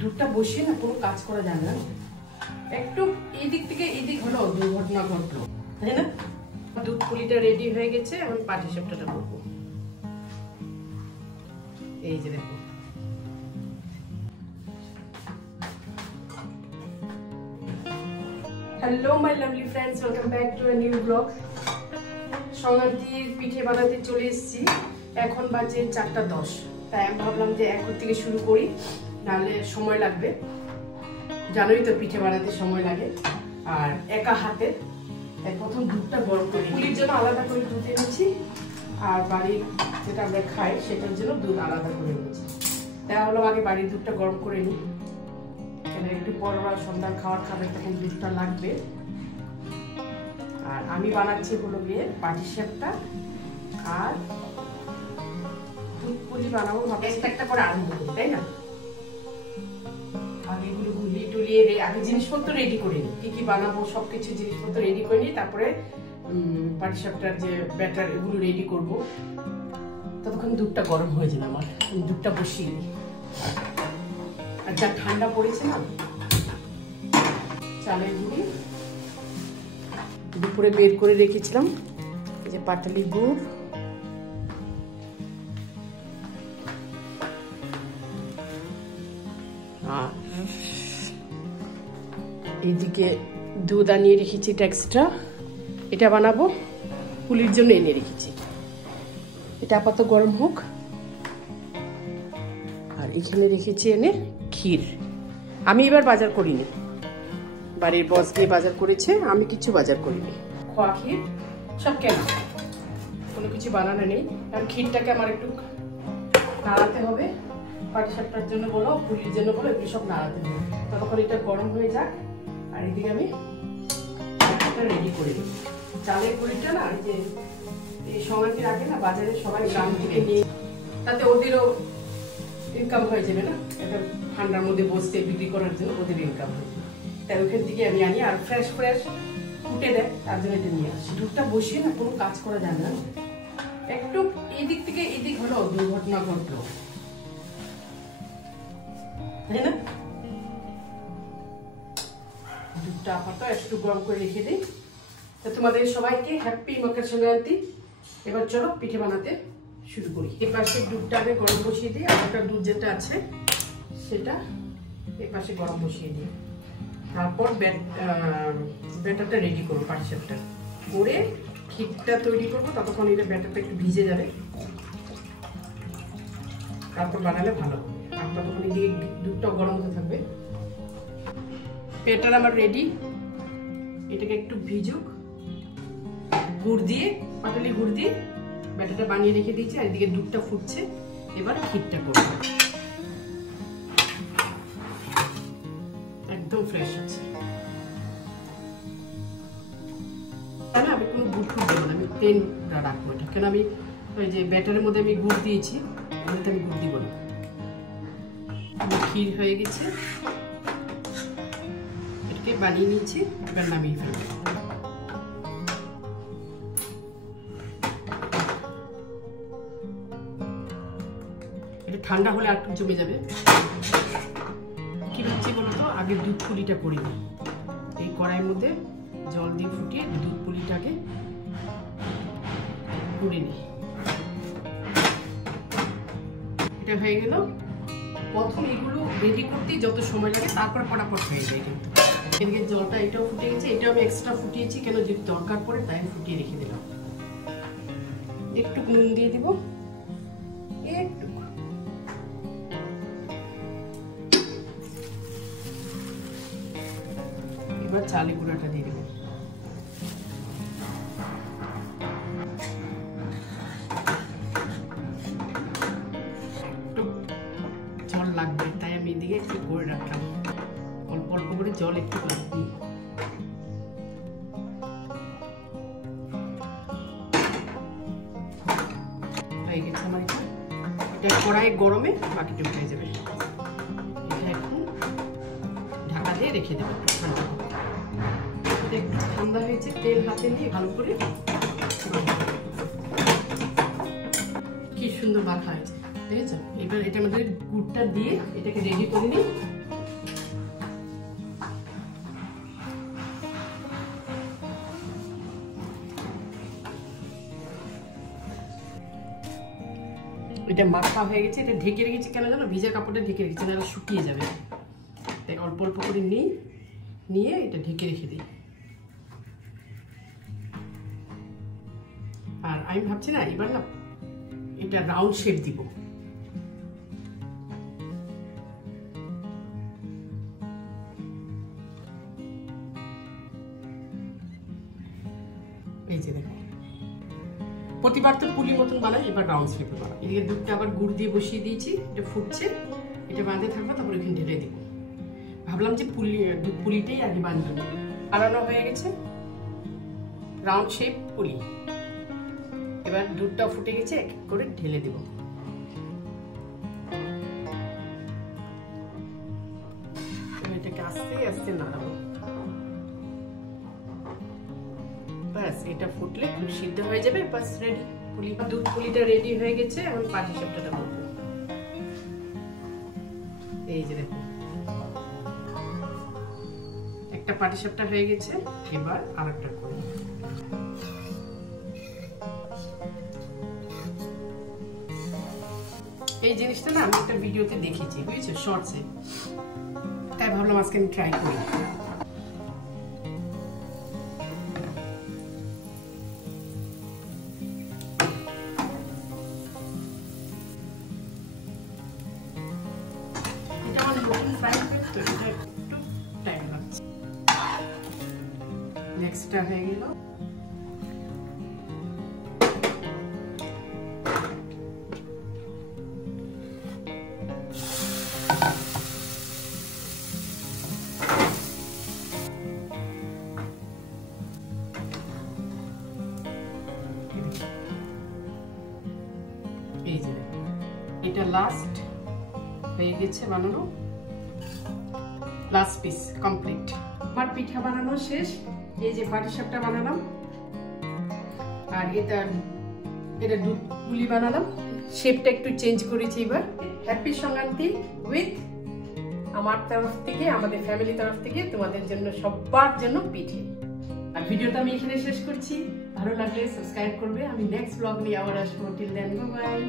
দুধটা বসিয়ে না কোনো কাজ করা যায় না, একটু এই দিক থেকে এই দিক হলো দুর্ঘটনা ঘটলো, তাই না? দুধ পুলিটা রেডি হয়ে গেছে, এখন পাটিসাপটাটা করবো। এই যে দেখো, hello my lovely friends, welcome back to a new blog. সংক্রান্তির পিঠে বানাতে চলে এসেছি। এখন বাজে 4:10, তাই আমি ভাবলাম যে এখন থেকে শুরু করি, নাহলে সময় লাগবে। জানোই তো পিঠে বানাতে সময় লাগে, আর একা হাতে। তাই প্রথম দুধটা গরম করি, পুলির জন্য আলাদা করে দুধ এনেছি, আর বাড়ির যেটা আমরা খাই সেটার জন্য দুধ আলাদা করে এনেছি। তাই ভাবলাম আগে বাড়ির দুধটা গরম করে নিই, কেন একটু পর সন্ধ্যার খাবার খাবে, তখন দুধটা লাগবে। আর আমি বানাচ্ছি হলো গিয়ে পাটিসাপটা আর দুধ পুলি বানাবো, ভাবে একটা করে আরম্ভ করি, তাই না? আগে এগুলো গুলিয়ে টুলিয়ে আগে জিনিসপত্র রেডি করে নিই, কি কি বানাবো সবকিছু জিনিসপত্র রেডি করে নিই, তারপরে পাটিসাপটার যে ব্যাটার এগুলো রেডি করবো। ততক্ষণ দুধটা গরম হয়ে যাবে আমার, দুধটা বসিয়ে দিই। আর যা ঠান্ডা পড়েছে না, চালের গুঁড়ি দুপুরে বের করে রেখেছিলাম, এই যে পাটালি গুড়, আর এইদিকে দুধ আনিয়ে রেখেছি, এটা এক্সট্রা, এটা বানাবো, পুলির জন্য এনে রেখেছি। এটা আপাতত গরম হোক। আর এখানে রেখেছি এনে ক্ষীর। আমি এবার বাজার করিনি, বাড়ির বস গিয়ে বাজার করেছে, আমি কিছু বাজার করিনি। খোয়া ক্ষীর সব কেনা, কোনো কিছু বানানো নেই। আর ক্ষীরটাকে আমার একটু নাড়াতে হবে, পাটিসাপটার জন্য বলো, পুলির জন্য বলো, এগুলো সব নাড়াতে হবে। ততক্ষণ এটা গরম হয়ে যাক, আর এদিকে আমি রেডি করে দিই। চালের গুঁড়িটা না, যে এই সংক্রান্তির আগে না বাজারে সবাই গ্রাম থেকে নিয়ে, তাতে ওদেরও ইনকাম হয়ে যাবে না, এটা ঠান্ডার মধ্যে বসতে বিক্রি করার জন্য ওদের ইনকাম হয়ে যাবে। তাই ওইখান থেকে আমি আনি, আর ফ্রেশ ফ্রেশ ফুটে দেয়, তার জন্য এটা নিয়ে আসি। দুধটা বসিয়ে না কোনো কাজ করা যায় না, একটু এই দিক থেকে এই দিক হলো দুর্ঘটনা ঘটলো, তাই না? দুধটা আপাতত একটু গরম করে রেখে দিই। তো তোমাদের সবাইকে হ্যাপি মকর সংক্রান্তি। এবার চলো পিঠে বানাতে শুরু করি। এই পাশে দুধটা আগে গরম বসিয়ে দিই, আর একটা দুধ যেটা আছে সেটা এই পাশে গরম বসিয়ে দিই। তারপর ব্যাটারটা রেডি করবো, পাটিসাপটা করে ক্ষীরটা তৈরি করবো। ততক্ষণ এটা ব্যাটারটা একটু ভিজে যাবে, তারপর বানালে ভালো হবে। আর ততক্ষণ এদিকে দুধটাও গরম হতে থাকবে। ব্যাটার আমার রেডি, এটাকে একটু ভিজুক। গুড় দিয়ে, পাটালি গুড় দিয়ে ব্যাটারটা বানিয়ে রেখে দিয়েছি, আর এদিকে দুধটা ফুটছে। এবার ক্ষীরটা করবো, একদম ফ্রেশ আছে। আমি কোনো গুড় ফুট দেবো না, আমি প্লেন রাখবো এটা, কেন আমি ওই যে ব্যাটারের মধ্যে আমি গুড় দিয়েছি, ওটাতে আমি গুড় দিব না। ক্ষীর হয়ে গেছে, এটাকে বানিয়ে নিয়েছি, এবার নামিয়ে ফেলবো। এটা ঠান্ডা হলে একটু জমে যাবে। কি ভাবছি বলতো, আগে দুধ পুলিটা করে নিই। এই কড়াইয়ের মধ্যে জল দিয়ে ফুটিয়ে দুধ পুলিটাকে করে নিই। এটা হয়ে গেল। প্রথম এগুলো রেডি করতে যত সময় লাগে, তারপর ফটাফট হয়ে যায়। কিন্তু এদিকে জলটা এটাও ফুটে গেছে, এটাও আমি এক্সট্রা ফুটিয়েছি, কেন যদি দরকার পড়ে তাই ফুটিয়ে রেখে দিলাম। একটু নুন দিয়ে দিব, একটু। এবার চালের গুঁড়াটা দিয়ে দেবো। একটু জল লাগবে, তাই আমি এদিকে একটু করে রাখলাম, অল্প অল্প করে জল একটু লাগবে। হয়ে গেছে আমার এটা কড়াই গরমে বাকিটা উঠে যাবে। এটা এখন ঢাকা দিয়ে রেখে দেবো ঠান্ডা। একটু ঠান্ডা হয়েছে, তেল হাতে নিয়ে ভালো করে, কি সুন্দর মাখা হয়েছে, ঠিক আছে? এবার এটার মধ্যে গুড়টা দিয়ে এটাকে রেডি করে নিই, এটা মাখা হয়ে গেছে, এটা ঢেকে রেখেছি কেন জানো, ভিজা কাপড়টা ঢেকে রেখেছি, না শুকিয়ে যাবে। তাই অল্প অল্প করে নিয়ে এটা ঢেকে রেখে দিই। আর আমি ভাবছি না এবার না এটা রাউন্ড শেপ দিব। এই যে দেখো, প্রতিবার তো পুলি মতন বানাই, এবার রাউন্ড শেপে বানাই। এদিকে দুধটা আবার গুড় দিয়ে বসিয়ে দিয়েছি, এটা ফুটছে, এটা বাঁধে থাকবে, তারপর এখানে ঢেলে দিব। ভাবলাম যে পুলিটাই আগে বাঁধবে। বানানো হয়ে গেছে রাউন্ড শেপ পুলি। এবার দুধটা ফুটে গেছে, এক এক করে ঢেলে দেব। এটাকে আস্তে আস্তে নাড়াবো। বাস এটা ফুটলে খুব সিদ্ধ হয়ে যাবে, বাস রেডি পুলি। দুধ পুলিটা রেডি হয়ে গেছে, এখন পাটিসাপটাটা করব। এই যে দেখো একটা পাটিসাপটা হয়ে গেছে, এবার আরেকটা করব। এই জিনিসটা না আমি একটা ভিডিওতে দেখেছি, বুঝেছো, শর্টসে, তাই ভাবলাম আজকে আমি ট্রাই করি। এটা আমার নতুন ফ্রাই প্যান তো, এটা একটু টাইম লাগছে। নেক্সটটা হয়ে গেল। এই যে এটা লাস্ট হয়ে গেছে বানানো, লাস্ট পিস কমপ্লিট। আমার পিঠা বানানো শেষ। এই যে পাটিসাপটা বানালাম, আর এটা দুধ পুলি বানালাম, শেপটা একটু চেঞ্জ করেছি। এবার হ্যাপি সংক্রান্তি উইথ আমার তরফ থেকে, আমাদের ফ্যামিলি তরফ থেকে তোমাদের জন্য, সবার জন্য পিঠে। আর ভিডিওটা আমি এখানে শেষ করছি। ভালো লাগলে সাবস্ক্রাইব করবে। আমি নেক্সট ব্লগ নিয়ে আবার আসবো। Till then, bye by.